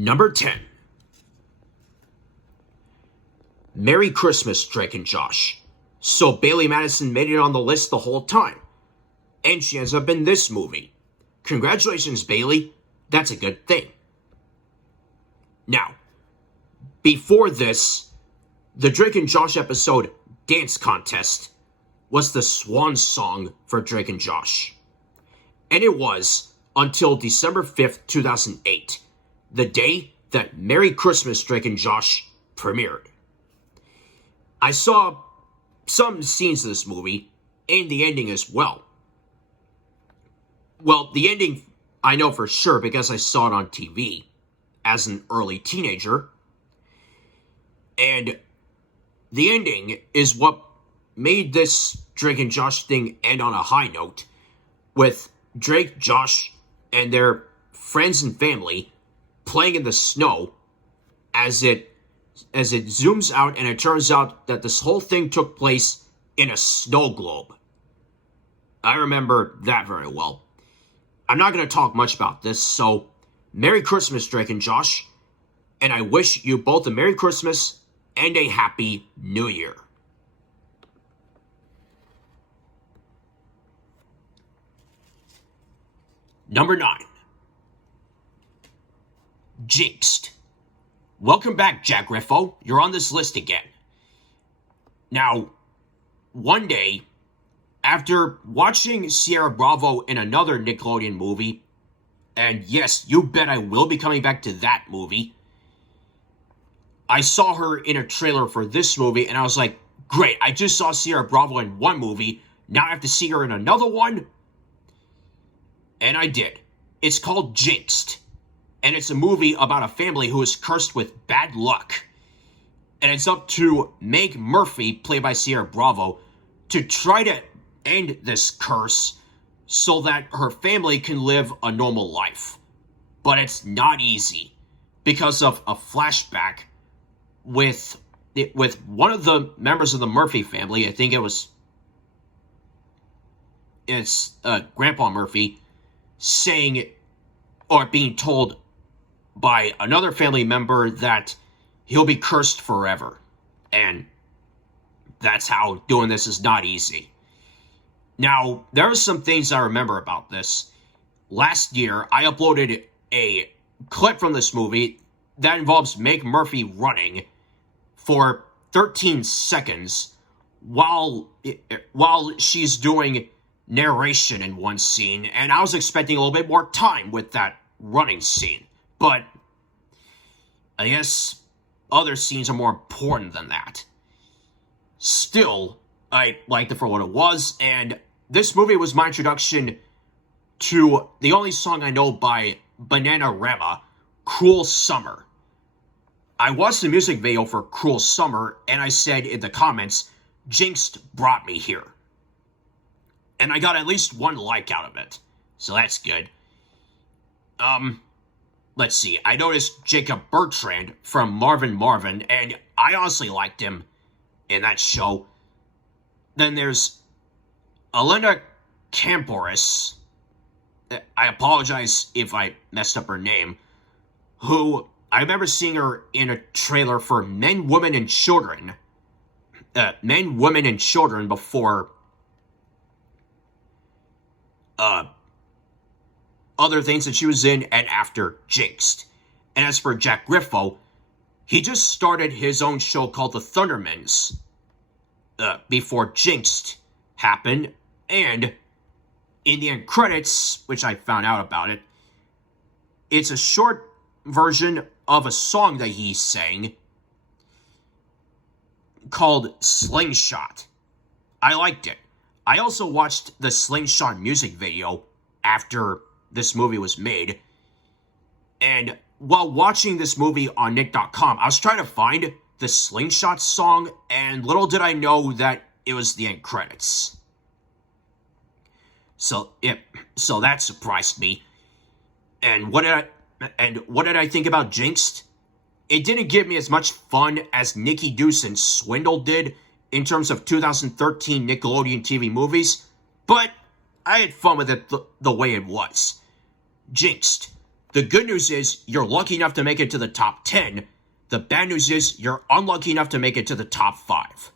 Number 10. Merry Christmas, Drake and Josh. So Bailey Madison made it on the list the whole time. And she ends up in this movie. Congratulations, Bailey. That's a good thing. Now, before this, the Drake and Josh episode Dance Contest was the swan song for Drake and Josh. And it was until December 5th, 2008, the day that Merry Christmas, Drake and Josh premiered. I saw some scenes of this movie and the ending as well. Well, the ending I know for sure because I saw it on TV as an early teenager. And the ending is what made this Drake and Josh thing end on a high note, with Drake, Josh, and their friends and family playing in the snow as it zooms out, and it turns out that this whole thing took place in a snow globe. I remember that very well. I'm not going to talk much about this, so Merry Christmas, Drake and Josh, and I wish you both a Merry Christmas and a Happy New Year. Number 9. Jinxed. Welcome back, Jack Riffo. You're on this list again. Now, one day, after watching Sierra Bravo in another Nickelodeon movie, and yes, you bet I will be coming back to that movie, I saw her in a trailer for this movie, and I was like, great, I just saw Sierra Bravo in one movie, now I have to see her in another one? And I did. It's called Jinxed, and it's a movie about a family who is cursed with bad luck. And it's up to Meg Murphy, played by Sierra Bravo, to try to end this curse so that her family can live a normal life. But it's not easy because of a flashback with one of the members of the Murphy family. I think it's Grandpa Murphy saying or being told by another family member that he'll be cursed forever. And that's how doing this is not easy. Now, there are some things I remember about this. Last year, I uploaded a clip from this movie that involves Meg Murphy running for 13 seconds while she's doing narration in one scene, and I was expecting a little bit more time with that running scene. But I guess other scenes are more important than that. Still, I liked it for what it was, and this movie was my introduction to the only song I know by Bananarama, Cruel Summer. I watched the music video for Cruel Summer, and I said in the comments, Jinxed brought me here. And I got at least one like out of it, so that's good. Let's see, I noticed Jacob Bertrand from Marvin, and I honestly liked him in that show. Then there's Elena Camporis, I apologize if I messed up her name, who I remember seeing her in a trailer for Men, Women, and Children. Men, Women, and Children before other things that she was in and after Jinxed. And as for Jack Riffo, he just started his own show called The Thundermans before Jinxed happened, and in the end credits, which I found out about it, it's a short version of a song that he sang called Slingshot. I liked it. I also watched the Slingshot music video after this movie was made, and while watching this movie on Nick.com, I was trying to find the Slingshot song, and little did I know that it was the end credits. So that surprised me. And what did I think about Jinxed? It didn't give me as much fun as Nikki Deuce and Swindle did in terms of 2013 Nickelodeon TV movies, but I had fun with it the way it was. Jinxed, The good news is you're lucky enough to make it to the top 10. The bad news is you're unlucky enough to make it to the top 5.